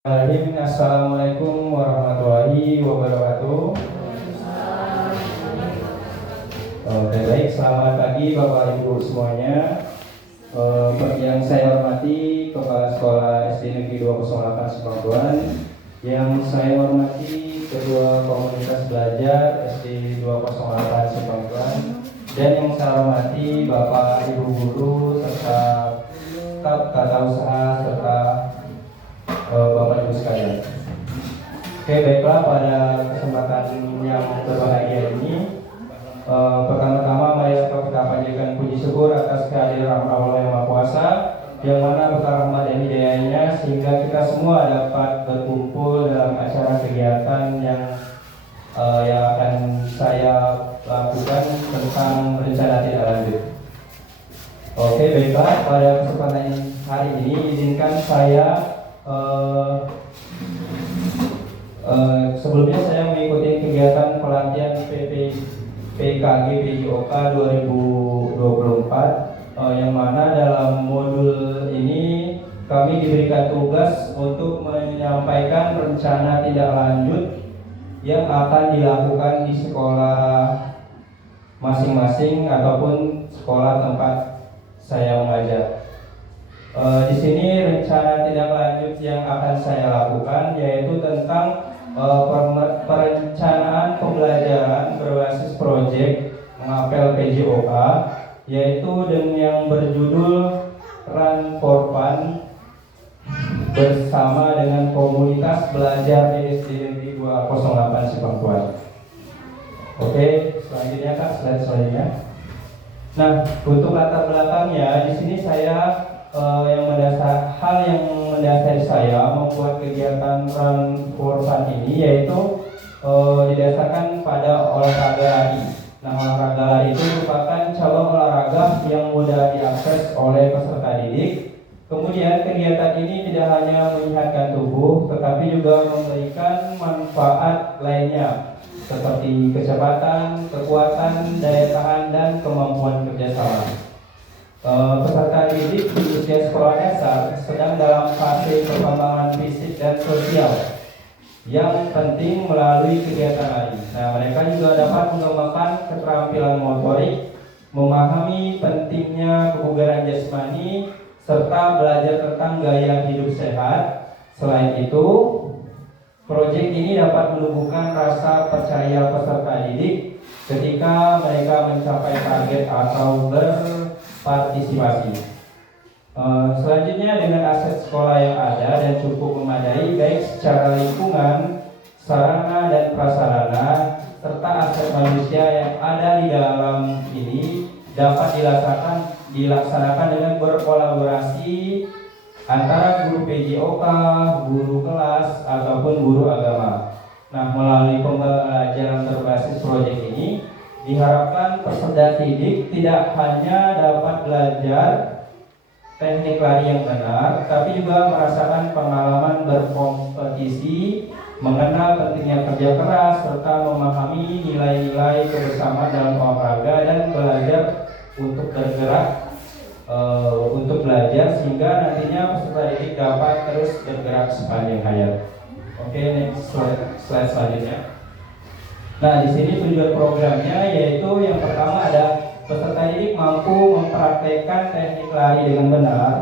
Assalamualaikum warahmatullahi wabarakatuh. Baik, selamat pagi Bapak Ibu semuanya. Yang saya hormati Kepala Sekolah SD Negeri 208 Sepangkuan, yang saya hormati Ketua Komunitas Belajar SD 208 Sepangkuan, dan yang saya hormati Bapak Ibu Guru serta staf tata usaha serta Bapak Ibu sekalian. Oke, baiklah, pada kesempatan yang berbahagia ini, pertama-tama mari kita panjatkan puji syukur atas kehadiran Allah yang Maha Kuasa, yang mana berkah rahmat dan hidayahnya sehingga kita semua dapat berkumpul dalam acara kegiatan yang akan saya lakukan tentang rencana tindak lanjut. Oke, baiklah, pada kesempatan hari ini izinkan saya sebelumnya saya mengikuti kegiatan pelatihan PKG PJOK 2024 yang mana dalam modul ini kami diberikan tugas untuk menyampaikan rencana tindak lanjut yang akan dilakukan di sekolah masing-masing ataupun sekolah tempat saya mengajar. Di sini rencana tindak lanjut yang akan saya lakukan yaitu tentang perencanaan pembelajaran berbasis proyek mengapel PJOK, yaitu dengan yang berjudul Run for Fun bersama dengan komunitas belajar SD Negeri 208 Sepangkuan. Oke, selanjutnya Kak, slide selanjutnya. Nah, untuk latar belakangnya di sini saya yang mendasari saya membuat kegiatan Run for Fun ini yaitu didasarkan pada olahraga lari. Nah, olahraga lari itu merupakan cabang olahraga yang mudah diakses oleh peserta didik. Kemudian kegiatan ini tidak hanya menyehatkan tubuh, tetapi juga memberikan manfaat lainnya seperti kecepatan, kekuatan, daya tahan, dan kemampuan kerjasama. Peserta didik di usia sekolah dasar sedang dalam fase perkembangan fisik dan sosial yang penting melalui kegiatan lari. Nah, mereka juga dapat mengembangkan keterampilan motorik, memahami pentingnya kebugaran jasmani, serta belajar tentang gaya hidup sehat. Selain itu, proyek ini dapat menumbuhkan rasa percaya peserta didik ketika mereka mencapai target atau berpartisipasi. Selanjutnya, dengan aset sekolah yang ada dan cukup memadai baik secara lingkungan, sarana dan prasarana, serta aset manusia yang ada di dalam ini dapat dilaksanakan dengan berkolaborasi antara guru PJOK, guru kelas, ataupun guru agama. Nah, melalui pembelajaran berbasis proyek ini diharapkan peserta didik tidak hanya dapat belajar teknik lari yang benar, tapi juga merasakan pengalaman berkompetisi, mengenal pentingnya kerja keras, serta memahami nilai-nilai kebersamaan dalam olahraga dan belajar untuk bergerak untuk belajar sehingga nantinya peserta didik dapat terus bergerak sepanjang hayat. Oke, next slide selanjutnya. Nah, di sini tujuan programnya yaitu yang pertama ada peserta didik mampu mempraktekkan teknik lari dengan benar.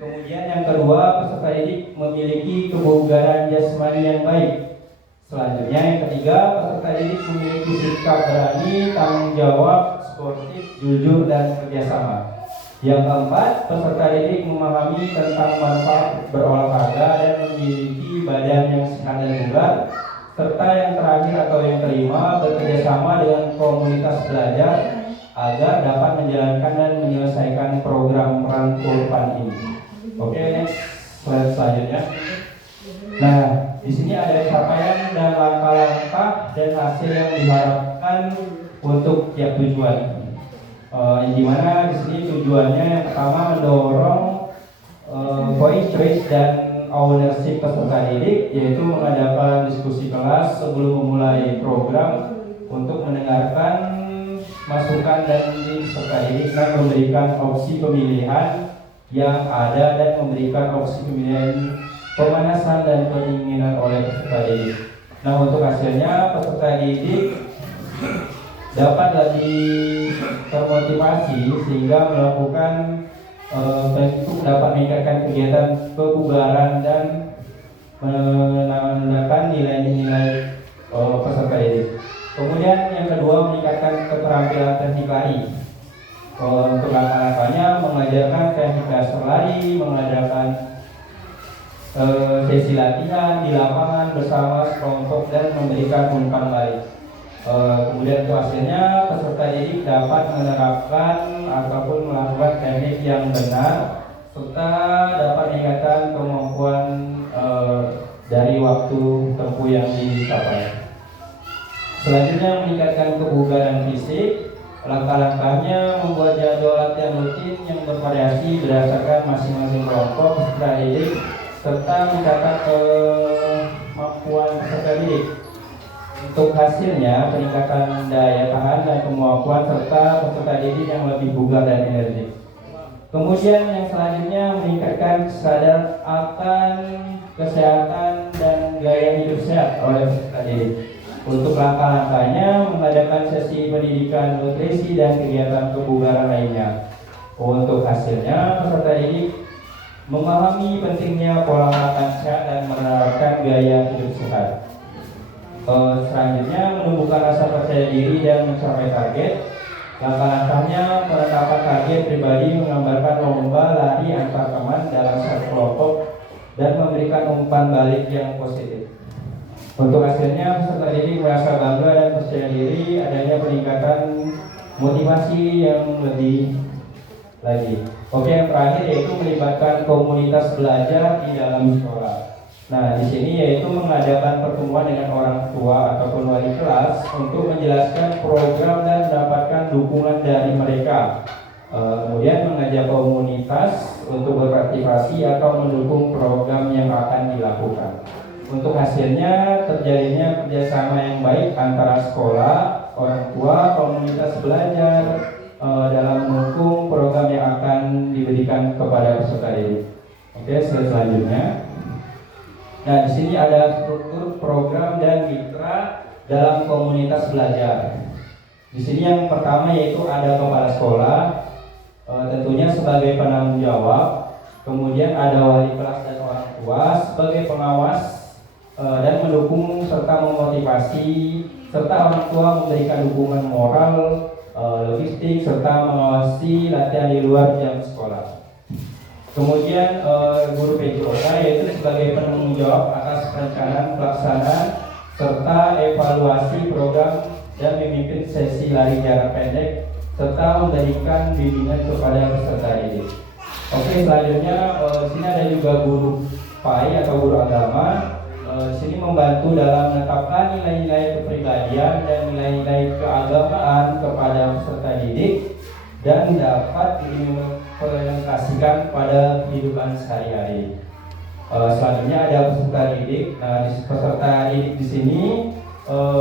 Kemudian yang kedua, peserta didik memiliki kebugaran jasmani yang baik. Selanjutnya yang ketiga, peserta didik memiliki sikap berani, tanggung jawab, sportif, jujur, dan kerjasama. Yang keempat, peserta didik memahami tentang manfaat berolahraga dan memiliki badan yang sehat dan bugar. Serta yang terakhir atau yang kelima, bekerjasama dengan komunitas belajar agar dapat menjalankan dan menyelesaikan program Run for Fun ini. Oke, next slide selanjutnya. Nah, di sini ada capaian dan langkah-langkah dan hasil yang diharapkan untuk tiap tujuan. Di mana di sini tujuannya yang pertama mendorong voice, choice, dan ownership peserta didik, yaitu mengadakan diskusi kelas sebelum memulai program untuk mendengarkan masukan dari peserta didik dan memberikan opsi pemilihan yang ada dan memberikan opsi pemilihan pemanasan dan pendinginan oleh peserta didik. Nah, untuk hasilnya peserta didik dapat lebih termotivasi sehingga melakukan dapat meningkatkan kegiatan kebugaran dan menanamkan nilai-nilai peserta didik. Kemudian yang kedua, meningkatkan keterampilan teknik lari. Untuk langkah-langkahnya mengajarkan teknik dasar lari, mengadakan sesi latihan di lapangan bersama sekelompok dan memberikan umpan lari. Kemudian untuk hasilnya peserta didik dapat menerapkan ataupun melakukan teknik yang benar serta dapat meningkatkan kemampuan dari waktu tempuh yang dicapai. Selanjutnya, meningkatkan kebugaran fisik. Langkah-langkahnya membuat jadwal latihan rutin yang bervariasi berdasarkan masing-masing kelompok peserta didik serta mencatat kemampuan peserta didik. Untuk hasilnya, peningkatan daya tahan dan kemampuan serta peserta didik yang lebih bugar dan energik. Kemudian yang selanjutnya, meningkatkan kesadaran akan kesehatan dan gaya hidup sehat oleh peserta didik. Untuk langkah-langkahnya, mengadakan sesi pendidikan nutrisi dan kegiatan kebugaran lainnya. Untuk hasilnya, peserta didik memahami pentingnya pola makan sehat dan menerapkan gaya hidup sehat. Selanjutnya, menumbuhkan rasa percaya diri dan mencapai target. Langkah-langkahnya, penetapan target pribadi, menggambarkan lomba lari antar teman dalam satu kelompok dan memberikan umpan balik yang positif. Untuk hasilnya, peserta didik merasa bangga dan percaya diri, adanya peningkatan motivasi yang lebih lagi. Oke, yang terakhir yaitu melibatkan komunitas belajar di dalam sekolah. Nah, di sini yaitu mengadakan pertemuan dengan orang tua ataupun wali kelas untuk menjelaskan program dan mendapatkan dukungan dari mereka. Kemudian mengajak komunitas untuk berpartisipasi atau mendukung program yang akan dilakukan. Untuk hasilnya, terjadinya kerjasama yang baik antara sekolah, orang tua, komunitas belajar dalam mendukung program yang akan diberikan kepada peserta didik. Oke, selanjutnya. Nah, di sini ada struktur program dan mitra dalam komunitas belajar. Di sini yang pertama yaitu ada kepala sekolah, tentunya sebagai penanggung jawab. Kemudian ada wali kelas dan orang tua sebagai pengawas dan mendukung serta memotivasi, serta orang tua memberikan dukungan moral, logistik, serta mengawasi latihan di luar jam sekolah. Kemudian guru PJOK yaitu sebagai penanggung jawab atas perencanaan, pelaksanaan, serta evaluasi program dan memimpin sesi lari jarak pendek, serta memberikan bimbingan kepada peserta didik. Oke, selanjutnya di sini ada juga guru PAI atau guru agama. Di sini membantu dalam menetapkan nilai-nilai kepribadian dan nilai-nilai keagamaan kepada peserta didik dan dapat diimplementasikan pada kehidupan sehari-hari. Selanjutnya ada peserta didik. Nah, peserta didik di sini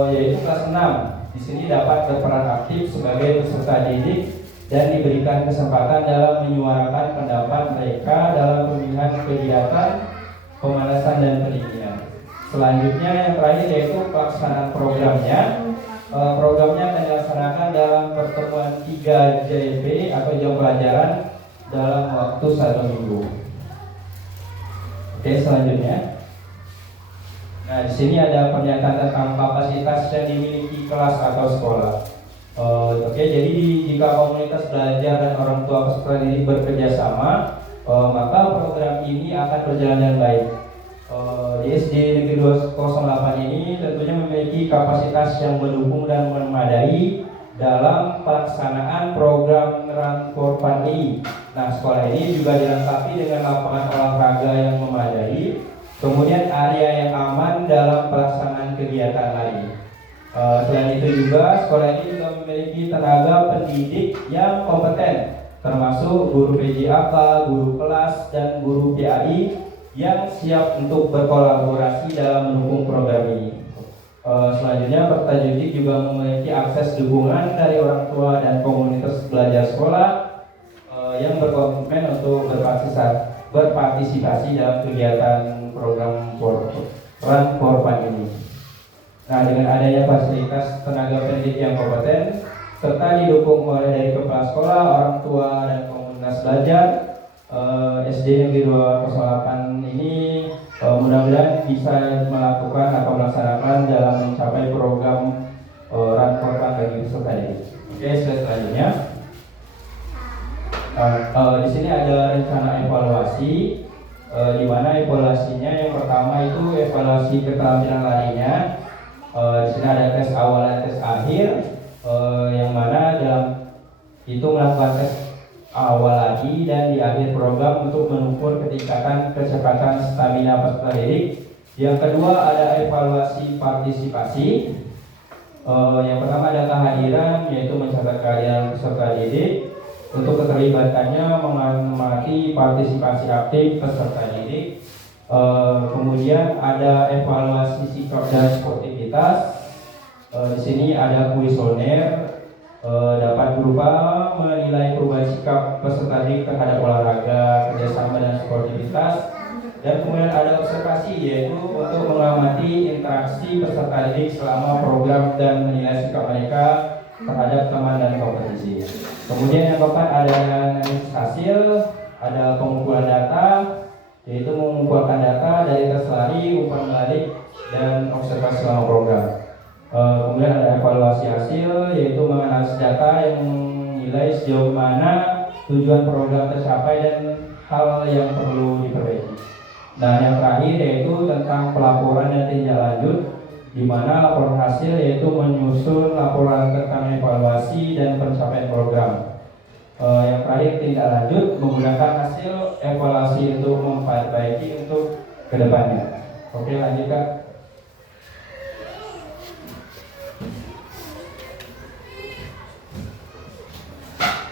yaitu kelas 6. Di sini dapat berperan aktif sebagai peserta didik dan diberikan kesempatan dalam menyuarakan pendapat mereka dalam pemilihan kegiatan pemanasan dan pendinginan. Selanjutnya yang terakhir yaitu pelaksanaan programnya. Programnya akan dilaksanakan dalam pertemuan 3 JP atau jam pelajaran dalam waktu 1 minggu. Oke, selanjutnya. Nah, di sini ada pernyataan tentang kapasitas yang dimiliki kelas atau sekolah. Oke, jadi jika komunitas belajar dan orang tua peserta didik bekerja sama, maka program ini akan berjalan dengan baik. Di SD Negeri 208 ini tentunya memiliki kapasitas yang mendukung dan memadai dalam pelaksanaan program Rankorpan ini. Nah, sekolah ini juga dilengkapi dengan lapangan olahraga yang memadai, kemudian area yang aman dalam pelaksanaan kegiatan lari. Selain itu juga sekolah ini juga memiliki tenaga pendidik yang kompeten, termasuk guru PJAK, guru kelas, dan guru PAI yang siap untuk berkolaborasi dalam mendukung program ini. Selanjutnya, peserta didik juga memiliki akses dukungan dari orang tua dan komunitas belajar sekolah yang berkomitmen untuk berpartisipasi dalam kegiatan program Run for Fun ini. Nah, dengan adanya fasilitas tenaga pendidik yang kompeten serta didukung oleh dari kepala sekolah, orang tua, dan komunitas belajar, SD Negeri 208 ini mudah-mudahan bisa melakukan atau melaksanakan dalam mencapai program Run for Fun bagi peserta didik. Oke, selanjutnya di sini ada rencana evaluasi, di mana evaluasinya yang pertama itu evaluasi keterampilan larinya. Di sini ada tes awal dan tes akhir, yang mana dalam itu melakukan tes awal lagi dan di akhir program untuk mengukur ketingkatan kecepatan stamina peserta didik. Yang kedua ada evaluasi partisipasi. Yang pertama ada kehadiran, yaitu mencatat kehadiran peserta didik. Untuk keterlibatannya mengamati partisipasi aktif peserta didik. Kemudian ada evaluasi sikap dan sportivitas. Di sini ada kuesioner, dapat berupa menilai perubahan sikap peserta didik terhadap olahraga, kerjasama, dan sportivitas. Dan kemudian ada observasi, yaitu untuk mengamati interaksi peserta didik selama program dan menilai sikap mereka terhadap teman dan kompetisi. Kemudian yang keempat ada analisis hasil, ada pengumpulan data, yaitu mengumpulkan data dari tes lari, umpan balik, dan observasi selama program. Kemudian ada evaluasi hasil, yaitu menganalisis data yang menilai sejauh mana tujuan program tercapai dan hal yang perlu diperbaiki. Nah, yang terakhir yaitu tentang pelaporan dan tindak lanjut, di mana laporan hasil yaitu menyusun laporan tentang evaluasi dan pencapaian program. Yang terakhir tindak lanjut, menggunakan hasil evaluasi untuk memperbaiki untuk kedepannya. Oke, lanjut Kak.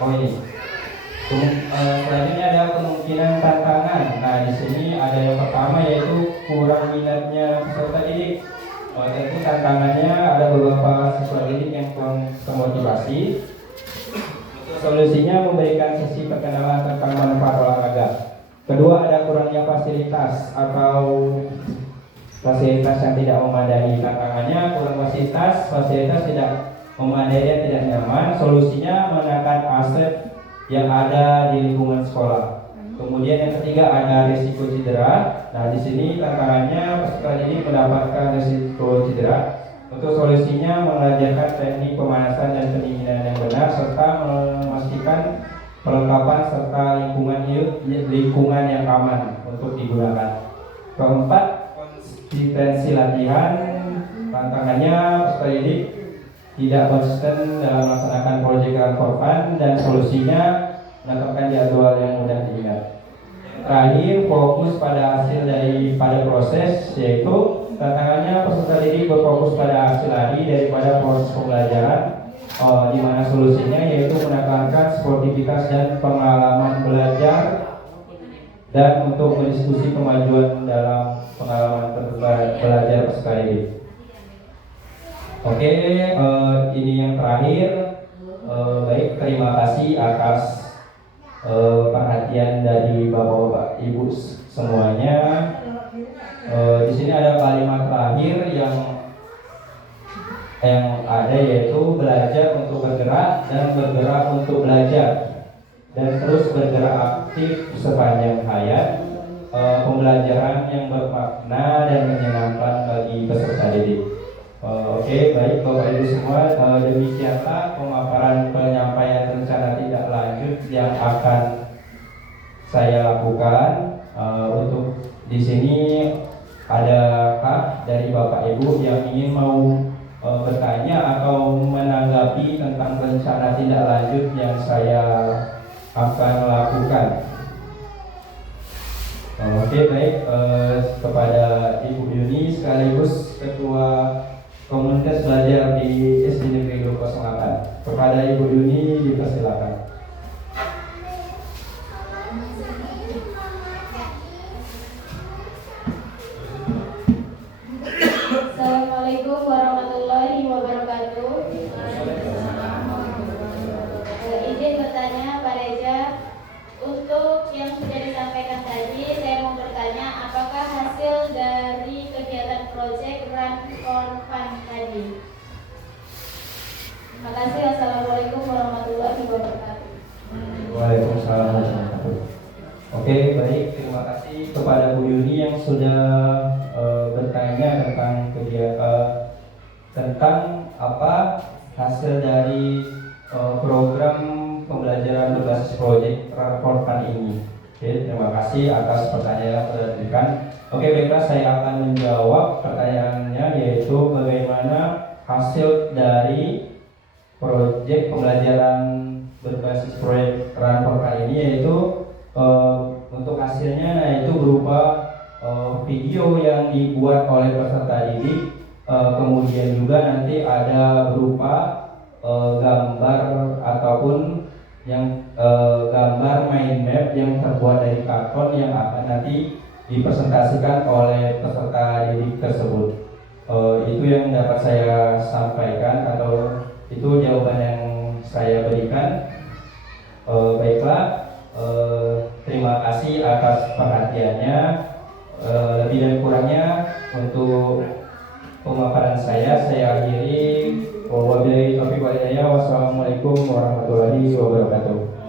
Oh ini. Selanjutnya ada kemungkinan tantangan. Nah, di sini ada yang pertama yaitu kurang minatnya peserta didik. Tentu tantangannya ada beberapa siswa didik yang kurang termotivasi. Solusinya memberikan sesi perkenalan tentang manfaat olahraga. Kedua, ada kurangnya fasilitas atau fasilitas yang tidak memadai. Tantangannya kurang fasilitas tidak memadai dan tidak nyaman. Solusinya menekan aset yang ada di lingkungan sekolah. Kemudian yang ketiga ada risiko cedera. Nah, di sini tantangannya peserta didik mendapatkan risiko cedera. Untuk solusinya mengajarkan teknik pemanasan dan pendinginan yang benar serta memastikan perlengkapan serta lingkungan yang aman untuk digunakan. Keempat, konsistensi latihan. Tantangannya peserta didik tidak konsisten dalam melaksanakan proyek Run for Fun dan solusinya menetapkan jadwal yang mudah diingat. Terakhir, fokus pada hasil daripada proses, yaitu tantangannya peserta didik berfokus pada hasil lari daripada proses pembelajaran, di mana solusinya yaitu menekankan sportivitas dan pengalaman belajar dan untuk berdiskusi kemajuan dalam pengalaman belajar peserta didik. Oke, ini yang terakhir. Baik, terima kasih atas perhatian dari Bapak-bapak Ibu semuanya. Di sini ada kalimat terakhir yang ada, yaitu belajar untuk bergerak dan bergerak untuk belajar dan terus bergerak aktif sepanjang hayat. Pembelajaran yang bermakna dan menyenangkan bagi peserta didik. Oke, baik Bapak Ibu semua, demikianlah pemaparan penyampaian rencana tindak lanjut yang akan saya lakukan. Untuk di sini adakah dari Bapak Ibu yang ingin mau bertanya atau menanggapi tentang rencana tindak lanjut yang saya akan lakukan? Oke, baik, kepada Ibu Yuni sekaligus Ketua Komunitas Belajar di SD Negeri 208. Kepada Ibu Yuni dipersilakan. Assalamualaikum warahmatullahi wabarakatuh. Izin bertanya Pak Reza, untuk yang sudah disampaikan disampaikan tadi, saya mau bertanya apakah hasil dari kegiatan proyek Run for Fun tadi? Terima kasih. Assalamualaikum warahmatullahi wabarakatuh. Waalaikumsalam warahmatullahi wabarakatuh. Oke, baik. Terima kasih kepada Bu Yuni yang sudah bertanya tentang kegiatan tentang apa hasil dari program pembelajaran berbasis proyek Run ini. Oke, terima kasih atas pertanyaan yang sudah diberikan. Oke, baiklah, saya akan menjawab pertanyaannya, yaitu bagaimana hasil dari proyek pembelajaran berbasis proyek Run ini, yaitu untuk hasilnya yaitu berupa video yang dibuat oleh peserta didik, kemudian juga nanti ada berupa gambar ataupun yang gambar mind map yang terbuat dari karton yang akan nanti dipresentasikan oleh peserta didik tersebut. Itu yang dapat saya sampaikan atau itu jawaban yang saya berikan. Baiklah, terima kasih atas perhatiannya. Lebih dan kurangnya untuk pemaparan saya akhiri. Wabillahi taufiq wal hidayah. Wassalamualaikum warahmatullahi wabarakatuh.